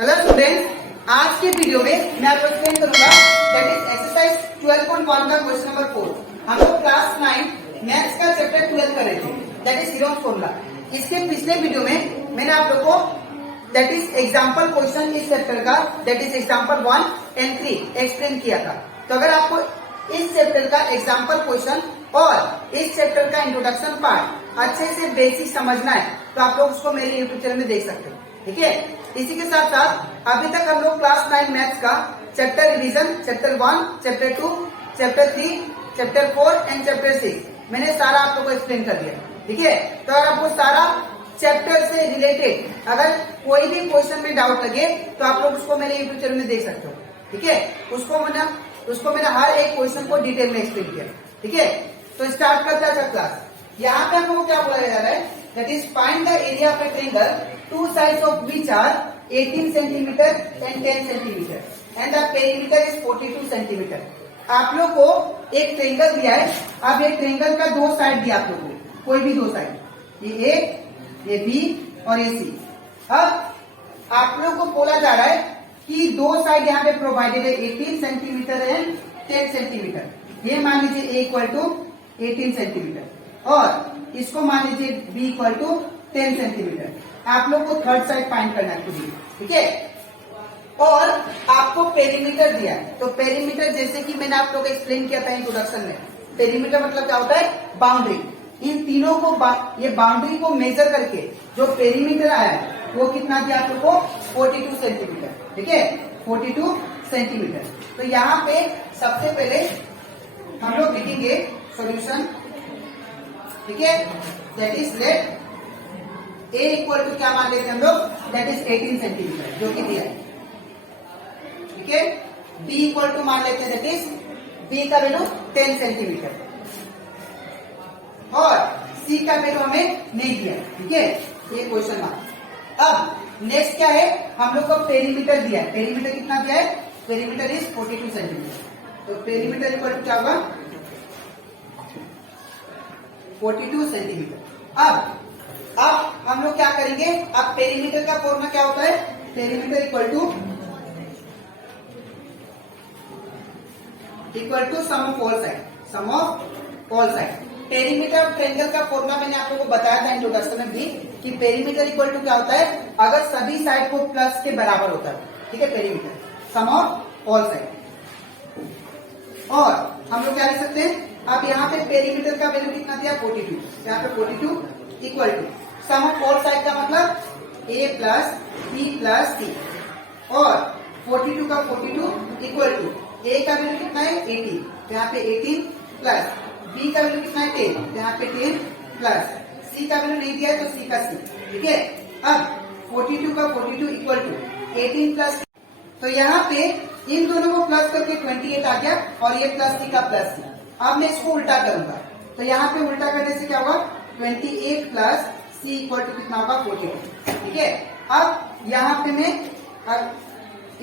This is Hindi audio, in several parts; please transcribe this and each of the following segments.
हेलो स्टूडेंट्स, आज के वीडियो में मैं आपको एक्सप्लेन करूंगा दैट इज एक्सरसाइज 12.1 का क्वेश्चन नंबर 4। हम लोग क्लास 9 मैथ्स का चैप्टर 12 कर रहे थे, दैट इज हीरोज फॉर्मूला। इसके पिछले वीडियो में मैंने आप लोग को दैट इज एग्जाम्पल क्वेश्चन इस चैप्टर का that is example 1 and 3 explain किया था। तो अगर आपको इस चैप्टर का एग्जाम्पल क्वेश्चन और इस चैप्टर का इंट्रोडक्शन पार्ट अच्छे से बेसिक समझना है तो आप लोग उसको मेरे यूट्यूब चैनल में देख सकते हो, ठीक है। इसी के साथ साथ अभी तक हम लोग क्लास 9 मैथ्स का chapter revision chapter 1, chapter 2, chapter 3, chapter 4 and chapter 6 मैंने सारा आप लोग को एक्सप्लेन कर दिया, ठीक है। तो अगर आपको सारा चैप्टर से रिलेटेड अगर कोई भी क्वेश्चन में डाउट लगे तो आप लोग उसको मेरे यूट्यूब चैनल में देख सकते हो, ठीक है। उसको मैंने हर एक क्वेश्चन को डिटेल में एक्सप्लेन किया, ठीक है। तो स्टार्ट करते हैं क्लास। यहाँ पे हमको क्या बोला जा रहा है that is find the area of a triangle two sides of which are 18 centimeter and 10 centimeter and the perimeter is 42 centimeter। आप लोग को एक ट्रायंगल दिया है। अब एक ट्रायंगल का दो साइड दिया आप लोग को, कोई भी दो साइड, ये ए, ये बी और ये सी। अब आप लोग को बोला जा रहा है कि दो साइड यहाँ पे प्रोवाइडेड है 18 सेंटीमीटर एंड 10 सेंटीमीटर। ये मान लीजिए ए इक्वल टू 18 सेंटीमीटर और इसको मान लीजिए बी इक्वल टू 10 सेंटीमीटर। आप लोग को थर्ड साइड फाइंड करना है, ठीक है। और आपको पेरीमीटर दिया है, तो पेरीमीटर जैसे कि मैंने आप लोग को एक्सप्लेन किया था इंट्रोडक्शन में, पेरीमीटर मतलब क्या होता है, बाउंड्री। इन तीनों को ये बाउंड्री को मेजर करके जो पेरीमीटर आया है वो कितना दिया आप लोग को, 42 सेंटीमीटर, ठीक है, 42 सेंटीमीटर। तो यहाँ पे सबसे पहले हम लोग लिखेंगे सोल्यूशन, ठीक है। That is let A equal to क्या मान लेते हैं हम लोग, दैट इज 18 सेंटीमीटर जो कि दिया है, ठीक है। बी इक्वल टू मान लेते हैं दैट इज बी का वैल्यू 10 सेंटीमीटर और सी का वैल्यू हमें नहीं दिया, ठीक है, ये क्वेश्चन मार्क। अब नेक्स्ट क्या है, हम लोग को पेरीमीटर दिया है। पेरीमीटर कितना दिया है, पेरीमीटर इज 42 सेंटीमीटर। तो पेरीमीटर इक्वल टू क्या होगा, 42 सेंटीमीटर। अब हम लोग क्या करेंगे, अब पेरीमीटर का फॉर्मूला क्या होता है, perimeter equal to sum of all side, sum of all side. Perimeter triangle का फॉर्मूला मैंने आप लोगों को बताया था इंट्रोडक्शन में भी कि पेरीमीटर इक्वल टू क्या होता है, अगर सभी साइड को प्लस के बराबर होता है, ठीक है, perimeter sum of all side. और हम लोग क्या लिख सकते हैं, अब यहाँ पे पेरीमीटर का वैल्यू कितना दिया, 42, यहाँ पे 42 equal to sum of all side का मतलब a plus B plus C और 42 का 42 इक्वल टू a का वैल्यू कितना है 18, तो यहाँ पे 18 प्लस b का वैल्यू कितना है 10, तो यहाँ पे 10 प्लस c का वैल्यू नहीं दिया है तो c का c, ठीक है। अब 42 का 42 इक्वल टू 18 प्लस, तो यहाँ पे इन दोनों को प्लस करके 28 आ गया और ये प्लस c का प्लस c। अब मैं इसको उल्टा करूंगा, तो यहाँ पे उल्टा करने से क्या होगा, 28 प्लस सी इक्वल टू कितना होगा, 42, ठीक है। अब यहाँ पे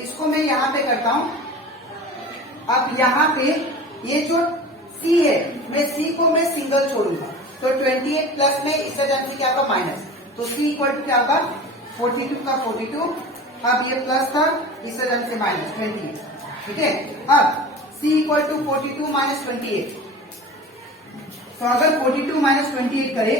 इसको मैं यहाँ पे करता हूँ। अब यहाँ पे ये जो सी है, मैं सी को मैं सिंगल छोड़ूंगा, तो 28 प्लस में इस वजह से क्या होगा, माइनस, तो सी इक्वल टू क्या होगा, 42 का 42, अब ये प्लस था इस वजह से माइनस 28, ठीक है। अब सी इक्वल टू 42 माइनस 28, तो अगर 42 माइनस 28 करे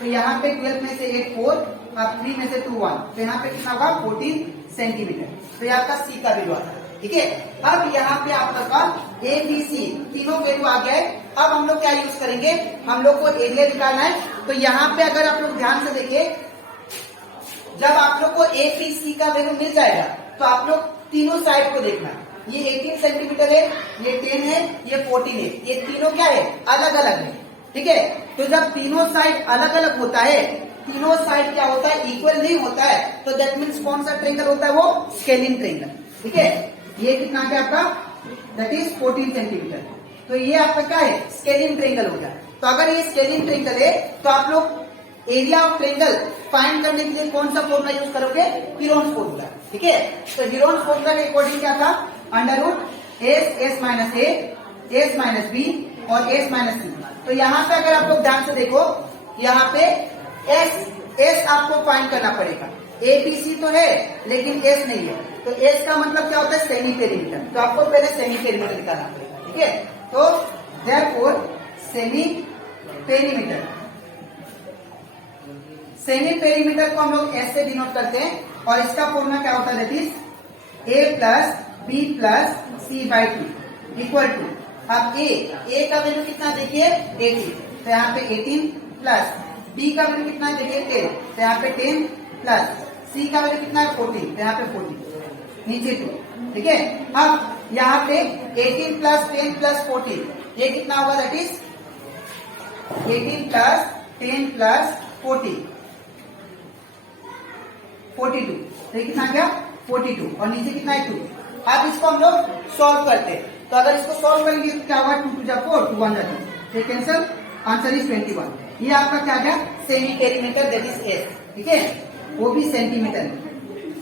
तो यहाँ पे 12 में से 8 4, अब 3 में से 2 1, तो यहाँ पे कितना होगा, 14 सेंटीमीटर। तो ये आपका सी का वैल्यू आता है, ठीक है। अब यहाँ पे आपका ए बी सी तीनों वैल्यू आ गया है। अब हम लोग क्या यूज करेंगे, हम लोग को एरिया निकालना है। तो यहाँ पे अगर आप लोग ध्यान से देखें, जब आप लोग को ए बी सी का वैल्यू मिल जाएगा तो आप लोग तीनों साइड को देखना, ये 18 सेंटीमीटर है, ये 10 है, ये 14 है, ये तीनों क्या है, अलग अलग है, ठीक है। तो जब तीनों साइड अलग अलग होता है, तीनों साइड क्या होता है, इक्वल नहीं होता है, तो दैट मीन्स कौन सा ट्रायंगल होता है, वो स्केलिंग ट्रायंगल, ठीक है। ये कितना है आपका, दैट इज 14 सेंटीमीटर। तो ये आपका क्या है, स्केलिंग ट्रायंगल हो गया। तो अगर ये स्केलिंग ट्रायंगल है तो आप लोग एरिया ऑफ ट्रायंगल फाइंड करने के लिए कौन सा फॉर्मूला यूज करोगे, हीरोन्स फॉर्मूला, ठीक है। तो हीरोन्स फॉर्मूला के अकॉर्डिंग क्या था, under root s minus a, s minus B और एस माइनस सी। तो यहाँ पे अगर आप लोग ध्यान से देखो, यहाँ पे एस आपको फाइंड करना पड़ेगा, एबीसी तो है लेकिन एस नहीं है, तो एस का मतलब क्या होता है? Semi perimeter. तो आपको पहले सेमी पेरीमीटर निकालना पड़ेगा, ठीक है। तो therefore semi perimeter, semi perimeter को हम लोग एस से डिनोट करते हैं और इसका फॉर्मूला क्या होता है? That is A plus B plus C by two equal to, अब ए का वैल्यू कितना देखिए 18, तो यहाँ पे 18 प्लस बी का वैल्यू कितना देखिए 10, तो यहाँ पे 10 प्लस सी का वैल्यू कितना है 14, तो यहाँ पे 14 नीचे 2, ठीक है। अब यहाँ पे 18 प्लस 10 प्लस 14 ये कितना होगा? दैट इज 18 प्लस 10 प्लस 14 42, तो ये कितना गया 42 और नीचे कितना है 2। अब इसको हम लोग सॉल्व करते हैं, तो अगर इसको सॉल्व करेंगे तो क्या होगा? 2 टू जा 4, 2 1 जा 2, ये कैंसिल, आंसर इज 21। ये आपका क्या गया? Semi perimeter that is S, ठीक है, वो भी सेंटीमीटर में।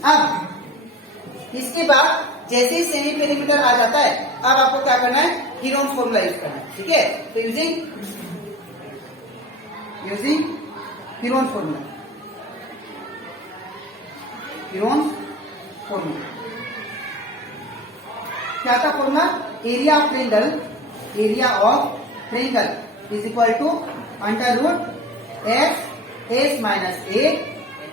अब इसके बाद जैसे ही सेमी पेरीमीटर आ जाता है, अब आपको क्या करना है? हीरोन्स फॉर्मूला यूज करना है, ठीक है। तो using Heron's formula, Heron's formula क्या था formula? Area of triangle is equal to under root s minus a,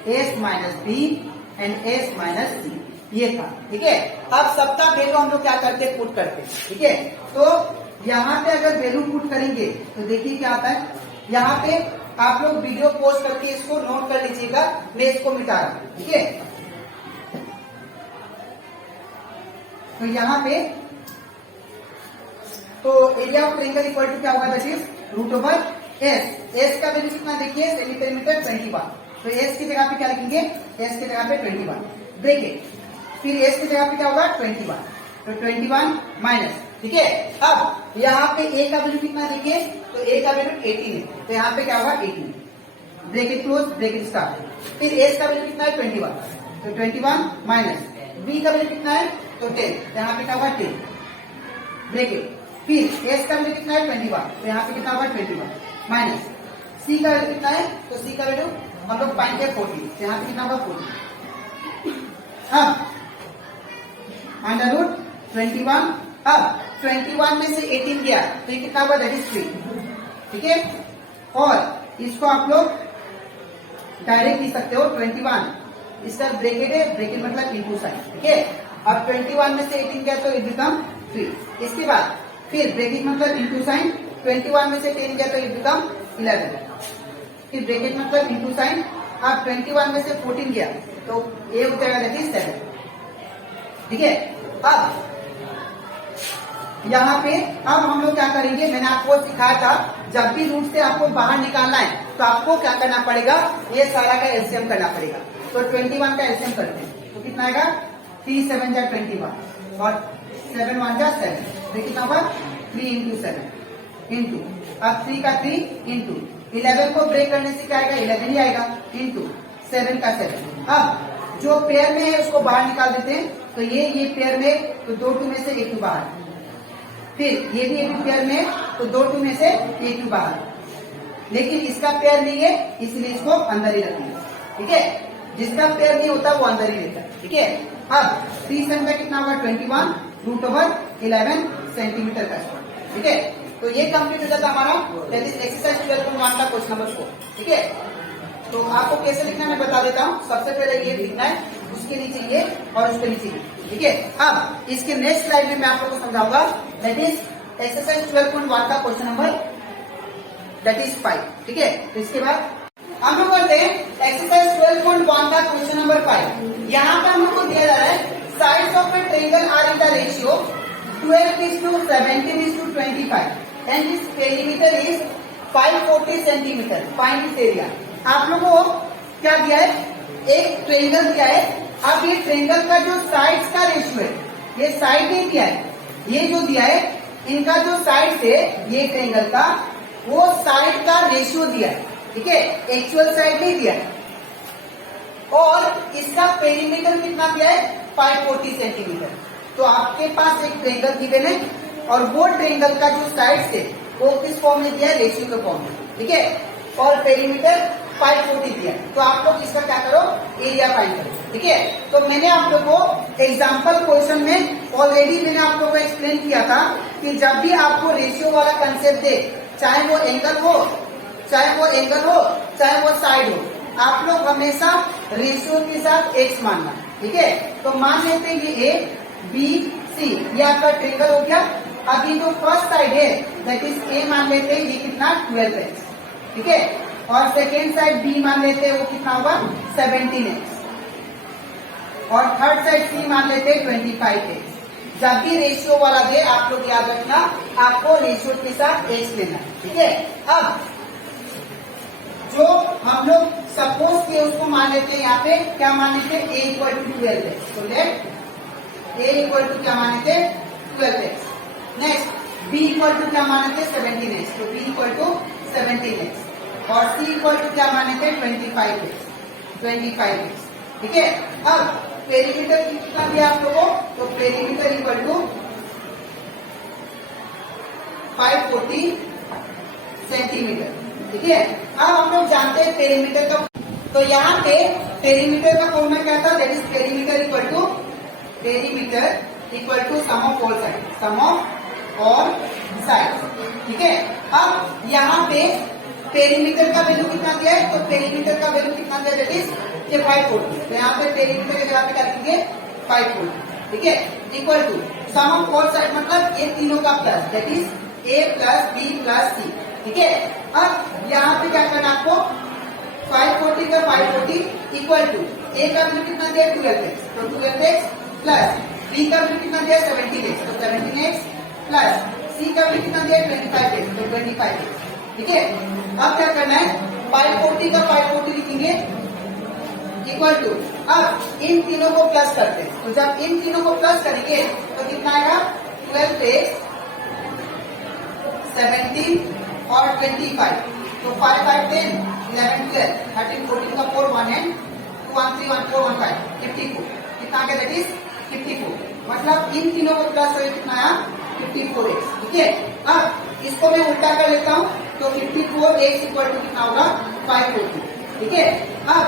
s minus b and s minus c, ये था, ठीक है। अब सबका वैल्यू हम लोग क्या करते हैं? पुट करते हैं, ठीक है। तो यहाँ पे अगर वैल्यू पुट करेंगे तो देखिए क्या आता है। यहाँ पे आप लोग वीडियो पोस्ट करके इसको नोट कर लीजिएगा, मैं इसको मिटा रहा हूं, ठीक है। तो यहाँ पे तो area of triangle equal to क्या होगा? That is root over S. S का वैल्यू कितना देखिए? सेमी पेरीमीटर 21, तो एस की जगह पे क्या लिखेंगे? एस की जगह पे 21 ब्रैकेट, फिर एस की जगह पे क्या होगा? 21, तो 21 माइनस, ठीक है। अब यहाँ पे ए का वैल्यू कितना देखिए? तो ए का वैल्यू 18 है, तो यहाँ पे क्या होगा? 18 ब्रैकेट क्लोज ब्रैकेट स्टार्ट, फिर एस का वैल्यू कितना है? 21, तो 21 माइनस बी का वैल्यू कितना है? तो 10, तो यहाँ पे क्या होगा? 10 ब्रैकेट, फिर एस का वैल्यू कितना है? 21, तो यहाँ पे कितना होगा? 21 माइनस सी का वैल्यू कितना है? तो सी का वैल्यू हम लोग पाएंगे 40, तो यहाँ पे कितना होगा? 40। अब अंडर रूट 21, अब 21 में से 18 गया तो ये कितना होगा? दैट इज 3, ठीक है। और इसको आप लोग डायरेक्ट लिख सकते हो 21, इसका ब्रैकेट है, ब्रैकेट मतलब इनटू साइन, ठीक है। अब 21 में से 18 गया तो इट बिकम 3, इसके बाद फिर ब्रैकेट मतलब इनटू साइन, 21 में से 10 गया तो इट बिकम 11, फिर ब्रैकेट मतलब इनटू साइन। अब 21 में से 14 गया तो ए हो जाएगा दैट इज 7, ठीक है। अब यहाँ पे अब हम लोग क्या करेंगे? मैंने आपको सिखाया था, जब भी रूट से आपको बाहर निकालना है तो आपको क्या करना पड़ेगा? ये सारा का एलसीएम करना पड़ेगा। तो 21 का एलसीएम करते हैं, तो कितना आएगा? 3 7 जा 21 और 7 1 जा 7, तो कितना होगा? 3 इंटू 7 इंटू, अब 3 का 3 इंटू 11 को ब्रेक करने से क्या आएगा? 11 ही आएगा, इंटू 7 का 7। अब जो पेयर में है उसको बाहर निकाल देते हैं, तो ये पेयर में तो 2 2 में से 1 2 बाहर, फिर ये भी एक पेयर में तो 2 2 में से 1 2 बाहर, लेकिन इसका पेयर नहीं है इसलिए इसको अंदर ही रखेंगे, ठीक है। जिसका पेयर नहीं होता वो अंदर ही रहता है, ठीक है। अब 3 7 का कितना होगा? 21 रूट ओवर 11 सेंटीमीटर का स्क्वायर, ठीक है। तो ये कंप्लीट हो जाता हमारा एक्सरसाइज 12.1 का क्वेश्चन नंबर 4, ठीक है। तो आपको कैसे लिखना मैं बता देता हूँ। सबसे पहले ये लिखना है, उसके नीचे ये और उसके नीचे ये, ठीक है। अब इसके नेक्स्ट स्लाइड में मैं आप लोगों को समझाऊंगा, दैट इज एक्सरसाइज 12.1 का क्वेश्चन नंबर दैट इज 5, ठीक है। तो इसके बाद हम लोग करते हैं एक्सरसाइज 12.1 का क्वेश्चन नंबर 5। यहाँ पे हम लोग को दिया जा रहा है sides of a triangle are in the ratio 12:17:25 and this perimeter is 540 centimetre. Find this area. आप लोगों को क्या दिया है? एक ट्रायंगल दिया है। अब ये ट्रायंगल का जो साइड्स का रेशियो है, ये साइड नहीं दिया है, ये जो दिया है इनका जो साइड है ये ट्रायंगल का, वो साइड का रेशियो दिया है, ठीक है। एक्चुअल साइड नहीं दिया है। और इसका पेरीमीटर कितना दिया है? 540 सेंटीमीटर। तो आपके पास एक ट्रायंगल गिवन है और वो ट्रायंगल का जो साइड है वो किस फॉर्म में दिया है? रेशियो के फॉर्म में, ठीक है। और पेरीमीटर 540 दिया, तो आप लोग इसका क्या करो, एरिया फाइंड करो। ठीक है, तो मैंने आप लोग को एग्जाम्पल क्वेश्चन में ऑलरेडी मैंने आप लोग को एक्सप्लेन किया था कि जब भी आपको रेशियो वाला कंसेप्ट दे, चाहे वो एंगल हो, चाहे वो साइड हो, आप लोग हमेशा रेशियो के साथ एक्स मानना। ठीक है, तो मान लेते हैं ये ए बी सी, ये आपका ट्रेंगल हो गया। अब ये जो फर्स्ट साइड है दैट इज ए मान लेते हैं, ये कितना 12x। ठीक है, और सेकेंड साइड बी मान लेते हैं, वो कितना होगा 17x, और थर्ड साइड सी मान लेते हैं 25x। जब भी रेशियो वाला दे आप लोग याद रखना, आपको रेशियो के साथ एक्स लेना। ठीक है, अब जो हम लोग सपोज के उसको मान लेते हैं, यहाँ पे क्या मान लेते हैं, a इक्वल टू 12x। तो लेट a इक्वल टू क्या मान लेते हैं 12x। Next b equal to क्या मान लेते हैं 17x, तो b इक्वल टू 17x, और c इक्वल टू क्या मान लेते हैं 25x। ठीक है, अब पेरीमीटर कितना दिया आप लोगों को, तो पेरीमीटर इक्वल टू 540 सेंटीमीटर। ठीक है, अब हम लोग जानते हैं पेरीमीटर का, तो यहाँ पे पेरीमीटर का फॉर्मूला क्या था, that is perimeter equal to sum of all side. ठीक है, अब यहाँ पे पेरीमीटर का वैल्यू कितना दिया है, तो पेरीमीटर का वैल्यू कितना दिया, दैट इज 540। तो यहाँ पे पेरीमीटर की जगह पे क्या लिखेंगे 540। ठीक है, equal to sum of all side मतलब ये तीनों का plus, that is A plus B plus c. ठीक है, अब यहाँ पे क्या करना आपको, 540 का 540 इक्वल टू ए का वैल्यू कितना दिया 12x, तो 12x प्लस बी का वैल्यू कितना दिया 17x, तो 17x प्लस सी का वैल्यू कितना दिया 25x, तो 25x। ठीक है, अब क्या करना है, 540 का 540 लिखेंगे इक्वल टू, अब इन तीनों को प्लस करते हैं, तो जब इन तीनों को प्लस करेंगे तो कितना आएगा 12x 17 और 25, तो 5 5 10 11 12 13 14 का 4 1 है 2 1 3 1 4 1 5 54, कितना आ गया दैट इज 54। मतलब इन तीनों को प्लस करके कितना आया 54x। ठीक है, अब इसको मैं उल्टा कर लेता हूँ, तो 54x इक्वल टू कितना होगा 540। ठीक है, अब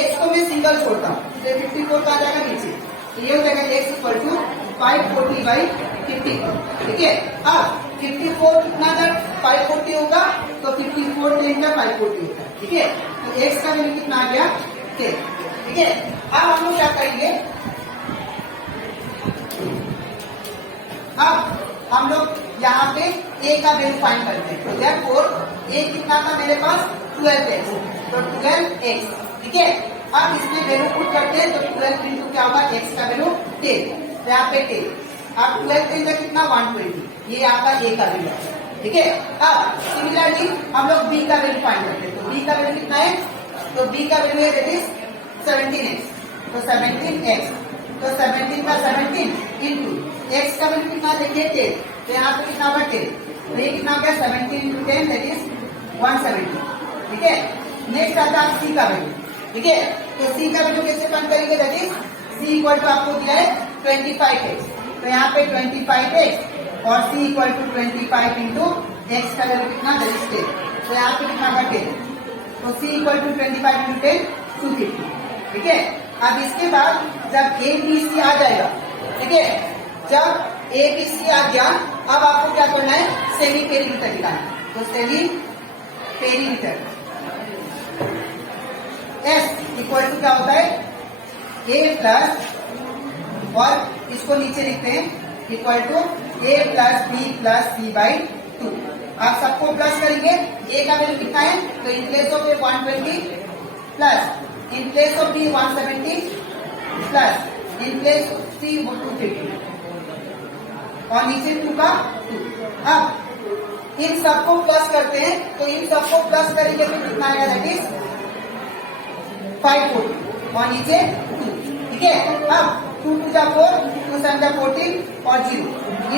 x को मैं सिंगल छोड़ता हूँ, तो 54 का आ जाएगा नीचे, तो ये हो जाएगा x इक्वल टू 540 बाई 54। ठीक है, अब 54 कितना था 540 होगा, तो 54 लेंगे 540 होगा। ठीक है, तो x का वैल्यू कितना आ गया 10। ठीक है, अब हम लोग क्या करेंगे, अब हम लोग यहाँ पे a का वैल्यू फाइंड करते हैं, तो therefore a कितना था मेरे पास 12x, तो 12x। ठीक है, अब इसमें वैल्यू पुट करते हैं, तो 12 इंटू क्या होगा x का वैल्यू 10, तो यहाँ पे 10, अब 12 इंटू कितना 120, ये आपका a का वैल्यू है। ठीक है, अब सिमिलरली हम लोग b का वैल्यू फाइंड करते हैं, तो b का वैल्यू कितना है, तो b का वैल्यू है दैट इज 17x, तो 17x, तो 17 का 17 इंटू x का वैल्यू कितना देखिए 10, तो यहाँ पे कितना होगा 10, तो ये कितना हो गया 17 इंटू 10 दैट इज 170। ठीक है, नेक्स्ट आता है c का वैल्यू। ठीक है, तो c का वैल्यू कैसे फाइंड करेंगे, that is c equal to आपको दिया है 25x, तो यहाँ पे 25x और c equal to 25 into x का वैल्यू कितना दैट इज 10, तो यहाँ पे कितना होगा 10, तो c इक्वल टू 25 इंटू 10 250। ठीक है, अब इसके बाद जब a b c आ जाएगा, ठीक है, जब a b c आ गया, अब आपको क्या करना है, सेमी पेरीमीटर निकालना, तो semi perimeter S equal to क्या होता है a प्लस, और इसको नीचे लिखते हैं equal to a plus B plus C by 2। आप सबको प्लस करेंगे, a का वैल्यू कितना है, तो in place of a 120 plus in place of b 170 plus in place of c 250 और नीचे 2 का 2। अब इन सबको प्लस करते हैं, तो इन सबको प्लस करेंगे तो कितना आएगा दैट इज 540 और नीचे 2। ठीक है, अब 2 2 जा 4, 2 7 जा 14 और 0,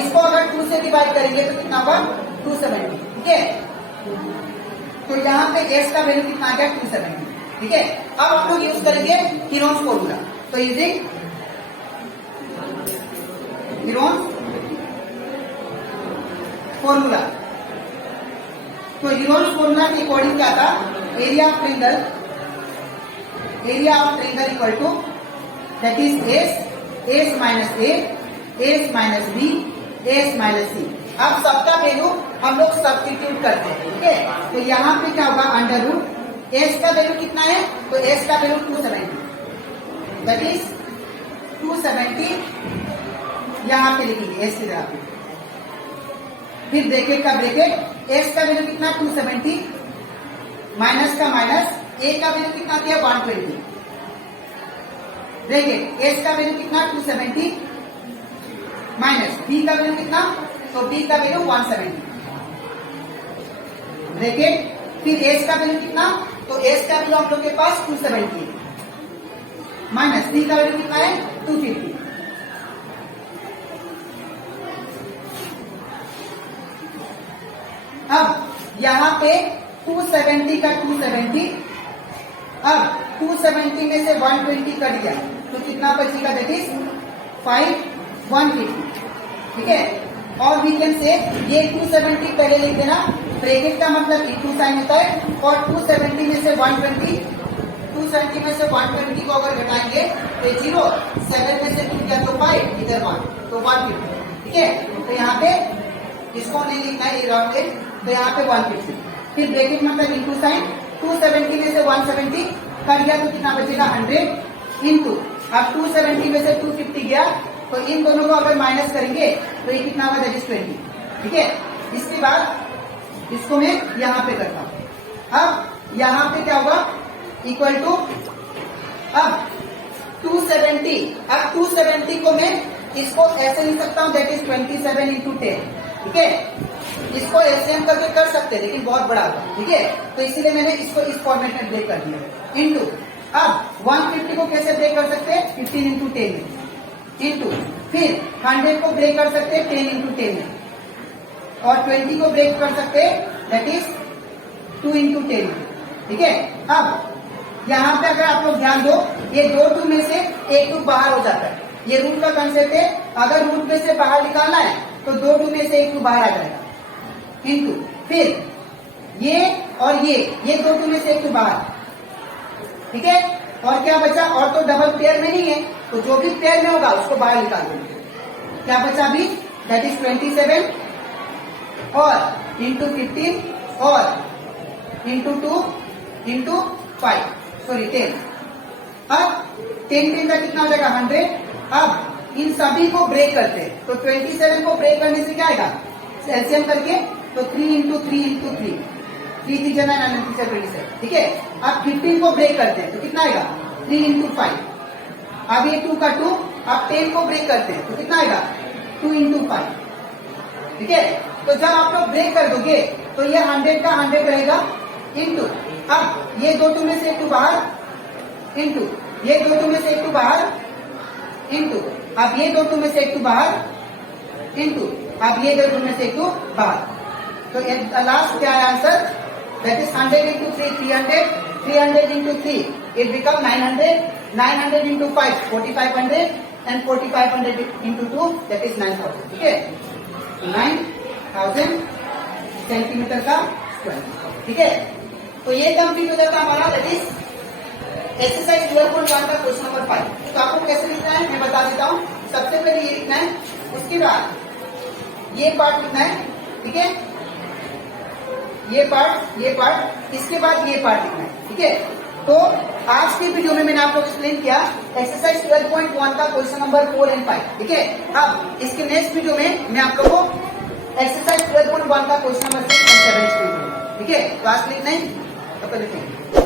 इसको अगर 2 से डिवाइड करेंगे तो कितना होगा 270। ठीक है, तो यहाँ पे s का वैल्यू कितना आ गया 270। ठीक है, अब हम लोग यूज करेंगे हीरोन्स फॉर्मूला, तो यूजिंग हीरोन्स फॉर्मूला, तो हीरोन्स फॉर्मूला के अकॉर्डिंग क्या था, area of triangle equal to that is s minus s minus b s minus c. अब सबका वैल्यू हम लोग सब्स्टिट्यूट करते हैं, ठीक है। तो यहाँ पे क्या होगा, अंडर रूट एस का वैल्यू कितना है, तो एस का वैल्यू 270 दैट इज 270 यहाँ पे लिखेंगे एस की जगह पे। फिर ब्रैकेट का ब्रैकेट एस का वैल्यू कितना 270 माइनस का माइनस ए का वैल्यू कितना दिया 120 ब्रैकेट एस का वैल्यू कितना 270 माइनस बी का वैल्यू कितना, तो बी का वैल्यू 170 ब्रैकेट फिर एस का वैल्यू कितना, तो एस का वैल्यू हम लोग के पास 270 माइनस बी का वैल्यू कितना है 250। अब यहाँ पे 270 का 270, अब 270 में से 120 कट गया तो कितना बचेगा, दैट इज 150, ठीक है। और वी कैन से ये 270 पहले लिख देना, ब्रैकेट का मतलब इनटू साइन होता है, और 270 में से 120 को अगर घटाएंगे तो 0, 7 में से 2 गया तो 5, इधर 1 तो 150, ठीक है। तो यहाँ पे इसको नहीं लिखना है, ये रॉन्ग है, तो यहाँ पे 150 फिर ब्रैकेट मतलब इनटू साइन 270 में से 170 कट गया तो कितना बचेगा 100 इंटू, अब 270 में से 250 गया तो इन दोनों को अगर माइनस करेंगे तो ये कितना होगा, दैट इज 20, ठीक है। इसके बाद इसको मैं यहाँ पे करता हूँ। अब यहाँ पे क्या होगा, इक्वल टू अब 270 को मैं इसको ऐसे लिख सकता हूँ, दैट इज 27 इंटू 10, ठीक है। इसको ऐसे हम करके कर सकते हैं लेकिन बहुत बड़ा होगा, ठीक है। तो इसीलिए मैंने इसको इस फॉर्मेट में ब्रेक कर दिया इंटू। अब 150 को कैसे ब्रेक कर सकते हैं, 15 इंटू 10 में इंटू, फिर 100 को ब्रेक कर सकते हैं 10 इंटू 10 में, और 20 को ब्रेक कर सकते हैं दैट इज 2 इंटू 10 में, ठीक है। अब यहाँ पे अगर आप लोग ध्यान दो, ये 2 2 में से 1 2 बाहर हो जाता है, ये रूट का कंसेप्ट है। अगर रूट में से बाहर निकालना है तो 2 2 में से 1 2 बाहर आ जाएगा इंटू, फिर ये और ये 2 2 में से 1 2 बाहर, ठीक है। और क्या बचा, और तो डबल पेयर में नहीं है, तो जो भी पेयर में होगा उसको बाहर निकाल देंगे। क्या बचा अभी, दैट इज 27 और इंटू 15 और इंटू 2 इंटू 5 सॉरी 10। अब 10 का कितना हो जाएगा 100। अब इन सभी को ब्रेक करते हैं, तो 27 को ब्रेक करने से क्या आएगा, एलसीएम करके तो 3 इंटू 3 इंटू 3 3 3 9 9 27, ठीक है। अब 15 को ब्रेक करते हैं तो कितना आएगा 3 इंटू 5, अब ये 2 का 2, अब 10 को ब्रेक करते हैं तो कितना आएगा 2 इंटू 5, ठीक है। तो जब आप लोग ब्रेक कर दोगे तो ये 100 का 100 रहेगा इंटू, अब ये 2 2 में से 1 2 बाहर इंटू, ये 2 2 में से 1 2 बाहर इंटू, अब ये 2 2 में से 1 2 बाहर इंटू, अब ये 2 2 में से 1 2 बाहर। तो लास्ट क्या है answer, that is 100 into 3 300, 300 into 3 it become 900, 900 into 5 4500 and 4500 into 2 that is 9000, ठीक है। 9000 सेंटीमीटर का स्क्वायर, ठीक है। तो ये कंप्लीट हो जाता है हमारा, दैट इज एक्सरसाइज 12.1 का क्वेश्चन नंबर 5। तो आपको कैसे लिखना है मैं बता देता हूँ। सबसे पहले ये लिखना है, उसके बाद ये पार्ट लिखना है, ठीक है, ये पार्ट, इसके बाद ये पार्ट लिखना है, ठीक है। तो आज की वीडियो में मैंने आप लोग एक्सप्लेन किया एक्सरसाइज 12.1 का क्वेश्चन नंबर 4 एंड 5, ठीक है। अब इसके नेक्स्ट वीडियो में मैं आप लोगों को एक्सरसाइज 12.1 का क्वेश्चन नंबर 6 एंड 7 एक्सप्लेन करूंगा, ठीक है। तो आज लिखना है, तब तक लिखेंगे।